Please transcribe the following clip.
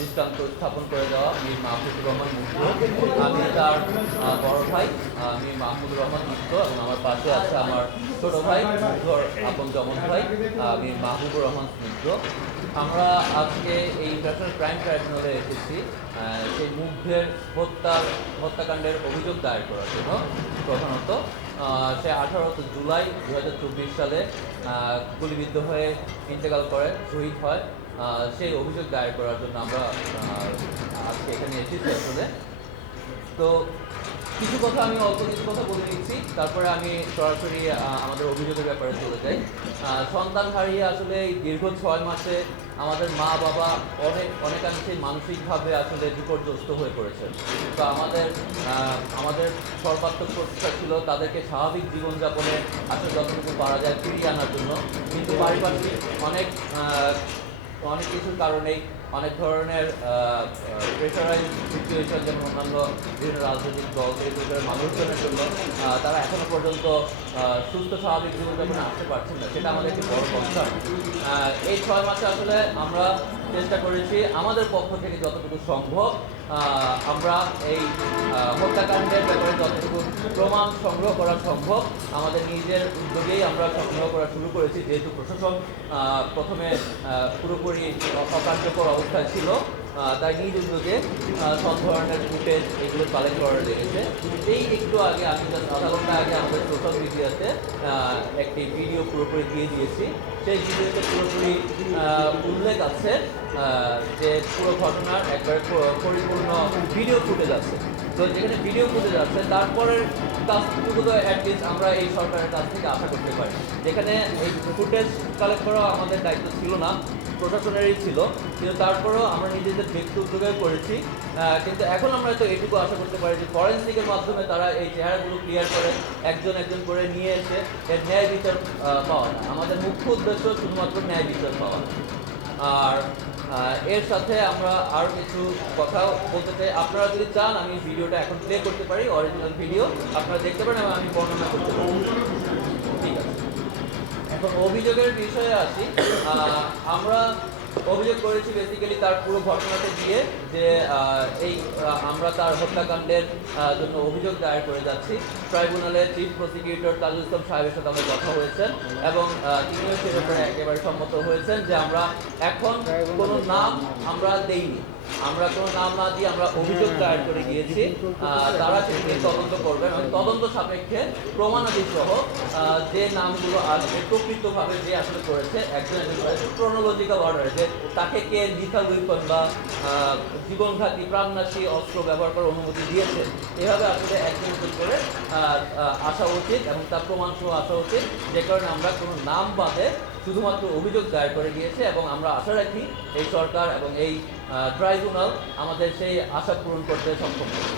দৃষ্টান্ত স্থাপন করে দেওয়া মীর মাহফুজুর রহমান মুগ্ধ। আমি তার বড় ভাই মীর মাহমুদুর রহমান মুগ্ধ, এবং আমার পাশে আছে আমার ছোট ভাই মুগ্ধর আপন যমজ ভাই মীর মাহবুবুর রহমান মুগ্ধ। আমরা আজকে এই ইন্টারন্যাশনাল ক্রাইম ট্রাইব্যুনালে এসেছি সেই মুগ্ধের হত্যাকাণ্ডের অভিযোগ দায়ের করার জন্য। প্রধানত সে 18 জুলাই 2024 সালে গুলিবিদ্ধ হয়ে ইন্তেকাল করে, শহীদ হয়। সেই অভিযোগ দায়ের করার জন্য আমরা আজকে এখানে এসেছি আসলে। তো আমি অল্প কিছু কথা বলে নিচ্ছি, তারপরে আমি সরাসরি আমাদের অভিযোগের ব্যাপারে চলে যাই। সন্তান হারিয়ে আসলে এই দীর্ঘ 6 মাসে আমাদের মা বাবা অনেকাংশেই মানসিকভাবে আসলে বিপর্যস্ত হয়ে পড়েছেন। তো আমাদের সর্বাত্মক প্রচেষ্টা ছিল তাদেরকে স্বাভাবিক জীবনযাপনে আসলে যতটুকু পারা যায় ফিরিয়ে আনার জন্য, কিন্তু পারিপার্শ্বিক অনেক কিছুর কারণেই অনেক ধরনের প্রেশারাইজ সিচুয়েশন, যেমন অন্যান্য বিভিন্ন রাজনৈতিক দল এগুলোর মানুষজনের জন্য তারা এখনো পর্যন্ত সুস্থ স্বাভাবিক জীবনযাপনে আসতে পারছেন না। সেটা আমাদের একটি বড় কনসার্ন। এই 6 মাসে আসলে আমরা চেষ্টা করেছি আমাদের পক্ষ থেকে যতটুকু সম্ভব আমরা এই হত্যাকাণ্ডের ব্যাপারে যতটুকু প্রমাণ সংগ্রহ করা সম্ভব আমাদের নিজের উদ্যোগেই আমরা সংগ্রহ করা শুরু করেছি, যেহেতু প্রশাসন প্রথমে পুরোপুরি অকার্যকর অবস্থায় ছিল, তাই নিজ উদ্যোগে সব ধরনের ফুটেজ এগুলো কালেক্ট করা লেগেছে। এই একটু আগে আমি আধা ঘন্টা আগে আমাদের সোশ্যাল মিডিয়াতে একটি ভিডিও পুরোপুরি দিয়ে দিয়েছি। সেই ভিডিওতে পুরোপুরি উল্লেখ আছে যে পুরো ঘটনার একবারে পরিপূর্ণ ভিডিও ফুটেজ আছে। তো যেখানে ভিডিও ফুটেজ আছে তারপরের কাজটুকু তো অ্যাটলিস্ট আমরা এই সরকারের কাছ থেকে আশা করতে পারি। যেখানে এই ফুটেজ কালেক্ট করা আমাদের দায়িত্ব ছিল না, প্রশাসনেরই ছিল, কিন্তু তারপরেও আমরা নিজেদের ব্যক্তি উদ্যোগে করেছি। কিন্তু এখন আমরা তো এটুকু আশা করতে পারি যে ফরেন্সিকের মাধ্যমে তারা এই চেহারাগুলো ক্লিয়ার করে একজন একজন করে নিয়ে এসে এর ন্যায় বিচার পাওয়া না। আমাদের মুখ্য উদ্দেশ্য শুধুমাত্র ন্যায় বিচার পাওয়া। আর এর সাথে আমরা আরও কিছু কথা বলতে চাই। আপনারা যদি চান আমি ভিডিওটা এখন প্লে করতে পারি, অরিজিনাল ভিডিও আপনারা দেখতে পারেন এবং আমি বর্ণনা করতে পারি। ঠিক আছে, এখন অভিযোগের বিষয়ে আসি। আমরা অভিযোগ করেছি বেসিক্যালি তার পুরো ঘটনাতে দিয়ে যে আমরা তার হত্যাকাণ্ডের জন্য অভিযোগ দায়ের করে যাচ্ছি। ট্রাইব্যুনালে চিফ প্রসিকিউটর তাজুল ইসলাম সাহেবের সাথে আমাদের কথা হয়েছেন এবং তিনিও সে ব্যাপারে একেবারে সম্মত হয়েছেন যে আমরা এখন কোনো নাম আমরা দেইনি, আমরা কোনো নাম না দিয়ে আমরা অভিযোগ দায়ের করে গিয়েছি। তারা সেটি তদন্ত করবেন এবং তদন্ত সাপেক্ষে প্রমাণাদি সহ যে নামগুলো আসবে প্রকৃতভাবে যে আসলে করেছে একজন ক্রোনোলজিক্যাল অর্ডারে, যে তাকে কে লিথাল উইপন বা জীবনঘাতী প্রাণনাশী অস্ত্র ব্যবহার করার অনুমতি দিয়েছে, এভাবে আসলে একজন করে আসা উচিত এবং তার প্রমাণ সহ আসা উচিত। যে কারণে আমরা কোনো নাম বাদে শুধুমাত্র অভিযোগ দায়ের করে গিয়েছে এবং আমরা আশা রাখি এই সরকার এবং এই ট্রাইব্যুনাল আমাদের সেই আশা পূরণ করতে সক্ষম হবে।